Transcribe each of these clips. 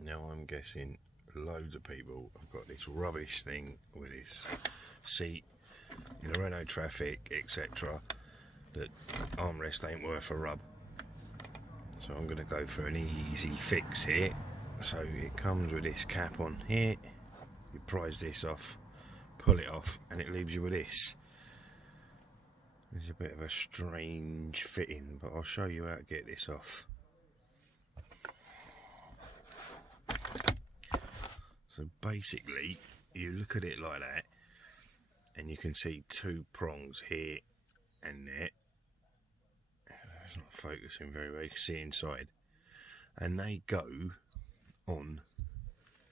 Now I'm guessing loads of people have got this rubbish thing with this seat in a Renault Traffic, etc., that armrest ain't worth a rub. So I'm going to go for an easy fix here. So it comes with this cap on here. You prise this off, pull it off, and it leaves you with this. It's a bit of a strange fitting, but I'll show you how to get this off. So basically, you look at it like that, and you can see two prongs here and there. It's not focusing very well, you can see inside. And they go on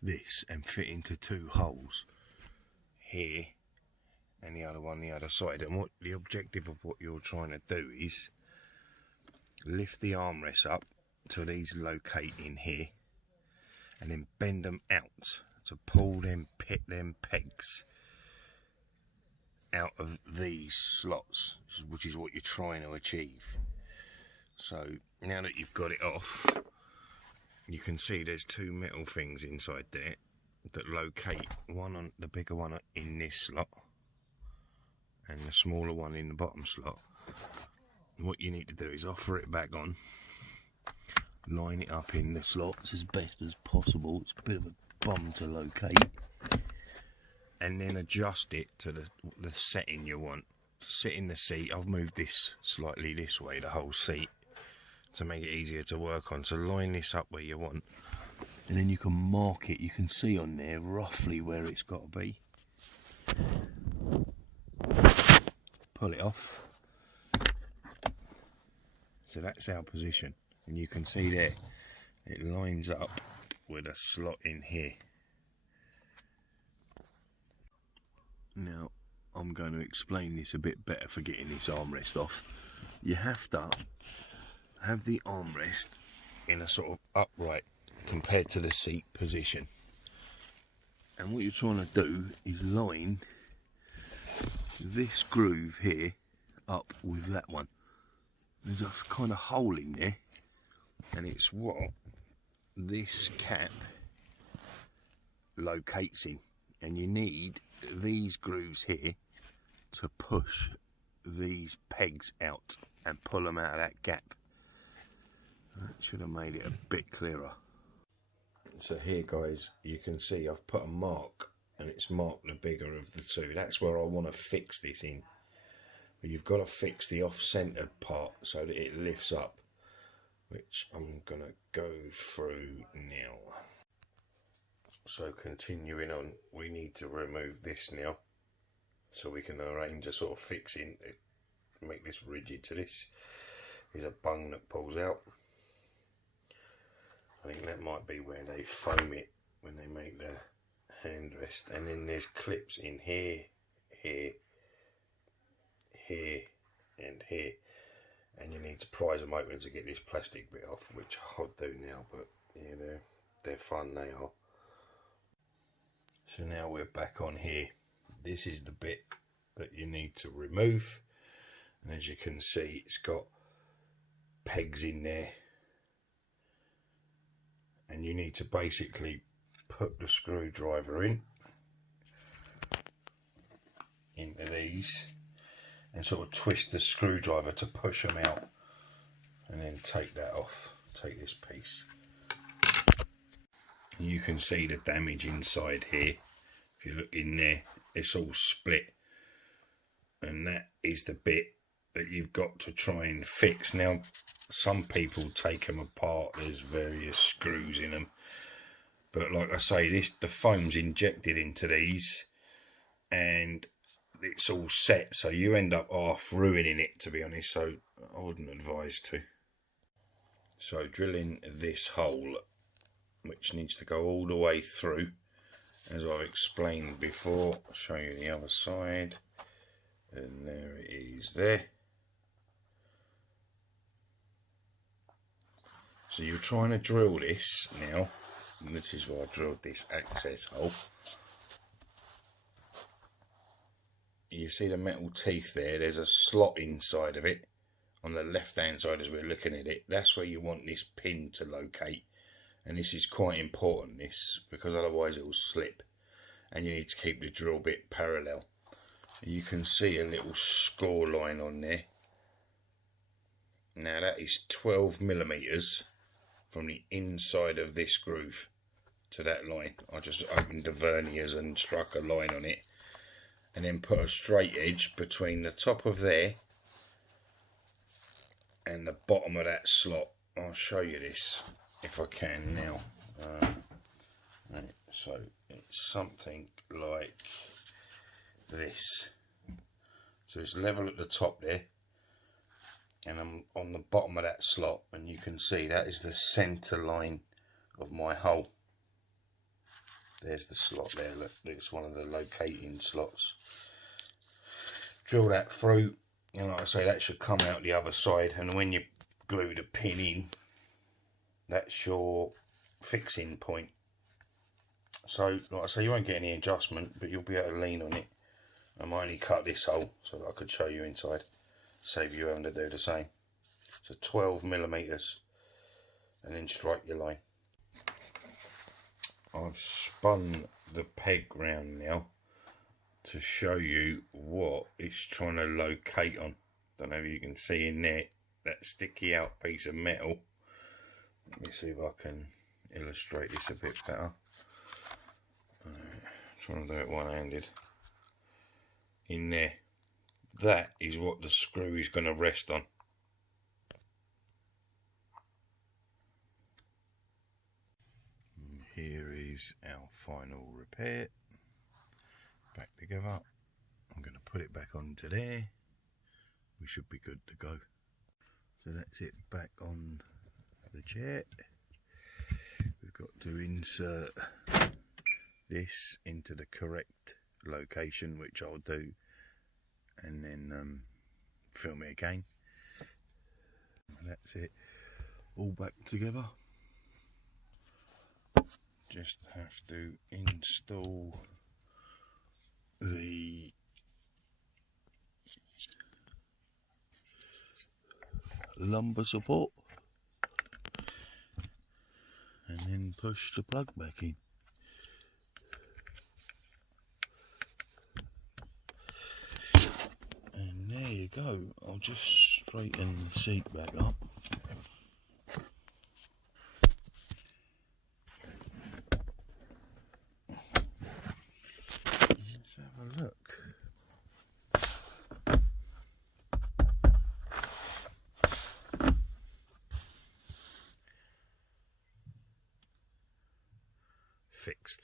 this and fit into two holes here and the other one the other side. And what the objective of what you're trying to do is lift the armrests up to these locate in here, and then bend them out to pull them pegs out of these slots, which is what you're trying to achieve. So now that you've got it off, you can see there's two metal things inside there that locate, one on the bigger one in this slot and the smaller one in the bottom slot. And what you need to do is offer it back on, line it up in the slots as best as possible. It's a bit of a bum to locate, and then adjust it to the setting you want. Sit in the seat. I've moved this slightly this way, the whole seat, to make it easier to work on. So line this up where you want, and then you can mark it. You can see on there roughly where it's got to be. Pull it off. So that's our position, and you can see there it lines up with a slot in here. Now I'm going to explain this a bit better for getting this armrest off. You have to have the armrest in a sort of upright compared to the seat position, and what you're trying to do is line this groove here up with that one. There's a kind of hole in there, and it's what this cap locates in, and you need these grooves here to push these pegs out and pull them out of that gap. That should have made it a bit clearer. So here guys, you can see I've put a mark, and it's marked the bigger of the two. That's where I want to fix this in. But you've got to fix the off-centered part so that it lifts up, which I'm going to go through now. So continuing on, we need to remove this now, so we can arrange a sort of fixing to make this rigid to this. There's a bung that pulls out. I think that might be where they foam it when they make the handrest. And then there's clips in here, here, here and here, and you need to prise them open to get this plastic bit off, which I'll do now, but yeah, they're fun, they are. So now we're back on here. This is the bit that you need to remove, and as you can see, it's got pegs in there, and you need to basically put the screwdriver into these and sort of twist the screwdriver to push them out, and then take that off, take this piece. You can see the damage inside here. If you look in there, it's all split, and that is the bit that you've got to try and fix. Now some people take them apart, there's various screws in them, but like I say, the foam's injected into these and it's all set, so you end up half ruining it, to be honest, so I wouldn't advise to. So drilling this hole, which needs to go all the way through, as I've explained before. I'll show you the other side, and there it is there. So you're trying to drill this now, and this is why I drilled this access hole. You see the metal teeth there, there's a slot inside of it on the left hand side as we're looking at it. That's where you want this pin to locate, and this is quite important, this, because otherwise it will slip, and you need to keep the drill bit parallel. You can see a little score line on there. Now that is 12mm from the inside of this groove to that line. I just opened the verniers and struck a line on it, and then put a straight edge between the top of there and the bottom of that slot. I'll show you this if I can now. Right, so it's something like this. So it's level at the top there, and I'm on the bottom of that slot, and you can see that is the centre line of my hole. There's the slot there, look, it's one of the locating slots. Drill that through, and like I say, that should come out the other side, and when you glue the pin in, that's your fixing point. So like I say, you won't get any adjustment, but you'll be able to lean on it. I might only cut this hole so that I could show you inside, save you having to do the same. So 12mm, and then strike your line. I've spun the peg round now to show you what it's trying to locate on. Don't know if you can see in there that sticky out piece of metal. Let me see if I can illustrate this a bit better. Trying to do it one-handed. In there, that is what the screw is going to rest on. And here is our final repair. Back together. I'm going to put it back onto there. We should be good to go. So that's it back on the chair. We've got to insert this into the correct location, which I'll do, and then film it again. And that's it, all back together. Just have to install the lumbar support and then push the plug back in. And there you go. I'll just straighten the seat back up. Let's have a look. Fixed.